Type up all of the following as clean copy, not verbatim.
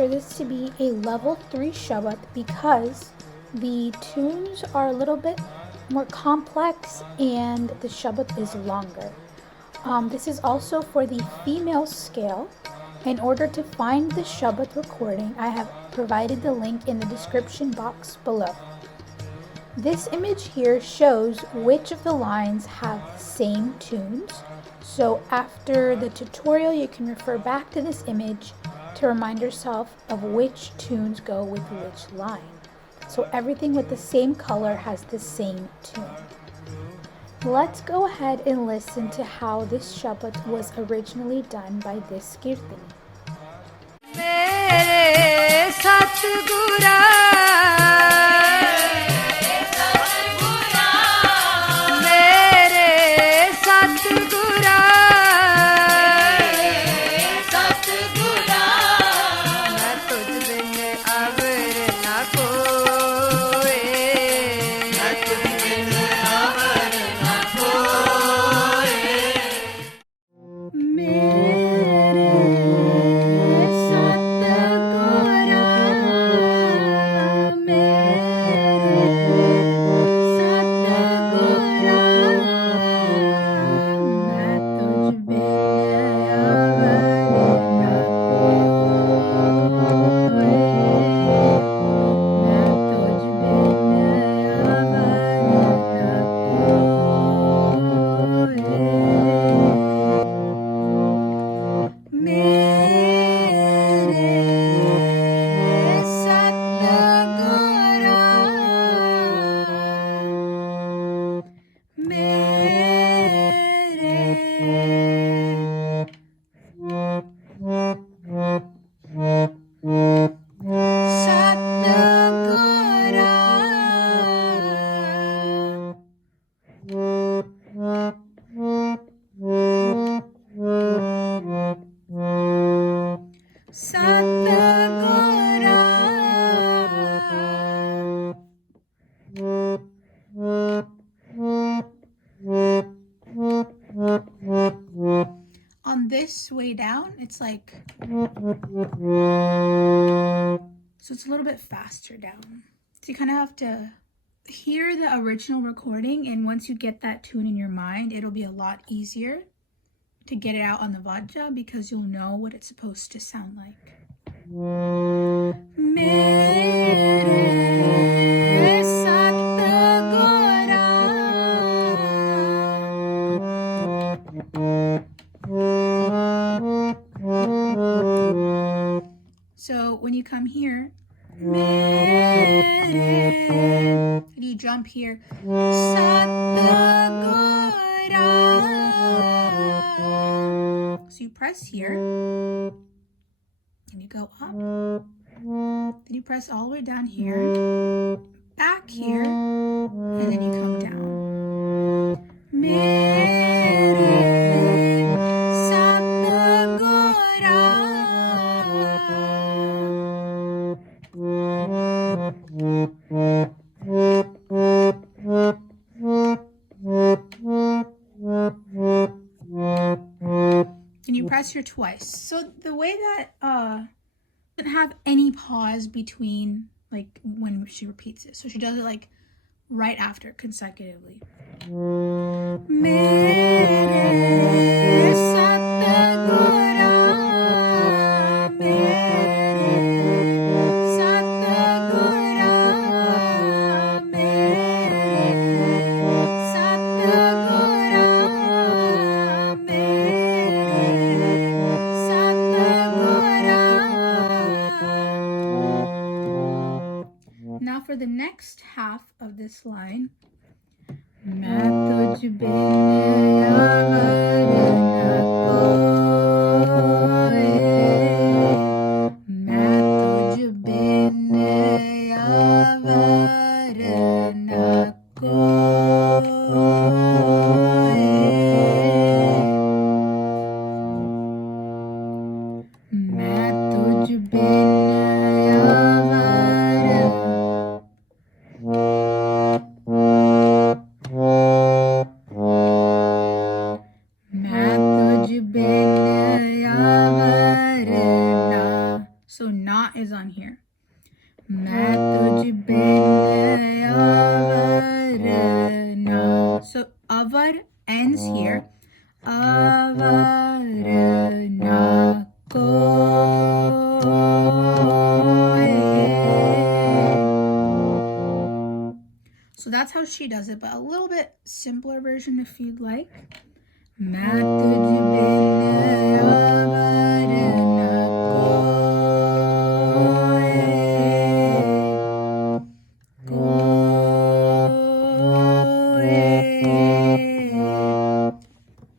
consider this to be a level 3 Shabath because the tunes are a little bit more complex and the Shabath is longer. This is also for the female scale. In order to find the Shabath recording, I have provided the link in the description box below. This image here shows which of the lines have the same tunes. So after the tutorial, you can refer back to this image to remind yourself of which tunes go with which line. So everything with the same color has the same tune. Let's go ahead and listen to how this Shabath was originally done by this Kirtani. Mere Satiguraa On this way down, it's like, so it's a little bit faster down. So you kind of have to hear the original recording, and once you get that tune in your mind, it'll be a lot easier to get it out on the VAJA because you'll know what it's supposed to sound like. So when you come here, you jump here, so you press here, and you go up, then you press all the way down here, back here, and then you come down. And you press here twice. So the way that doesn't have any pause between, like, when she repeats it. So she does it like right after consecutively. Now for the next half of this line, Tujh Bin Avar Tujh Bin Avar na Tujh Bin So that's how she does it, but a little bit simpler version if you'd like. मैं तुझ बिन अवर न कोई।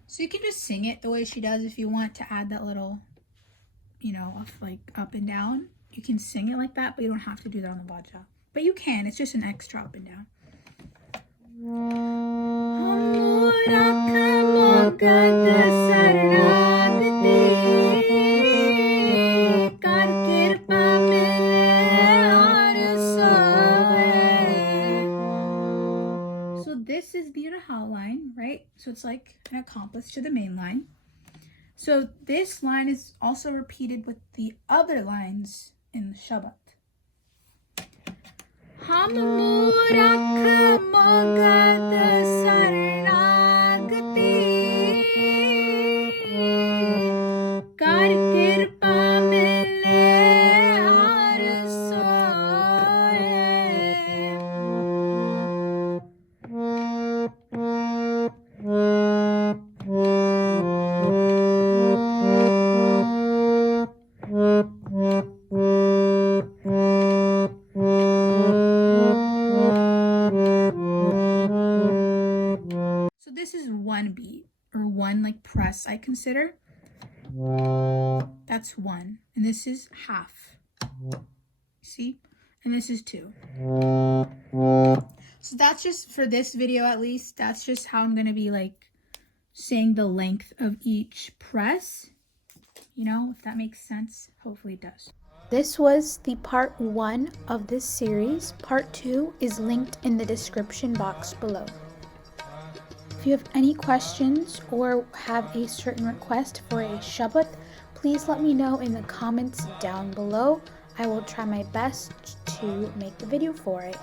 So you can just sing it the way she does if you want to add that little, you know, like up and down. You can sing it like that, but you don't have to do that on the VAJA. But you can, it's just an extra up and down. So this is the Rahal line, right? So it's like an accomplice to the main line. So this line is also repeated with the other lines in the Shabath. हम मूरख मोगद शरणागति कर कृपा मिले हर This is one beat or one like press, I consider. That's one, and this is half. See? And this is two. So that's just for this video, at least. That's just how I'm gonna be like saying the length of each press. You know, if that makes sense. Hopefully it does. This was the part 1 of this series. Part 2 is linked in the description box below. If you have any questions or have a certain request for a Shabath, please let me know in the comments down below. I will try my best to make the video for it.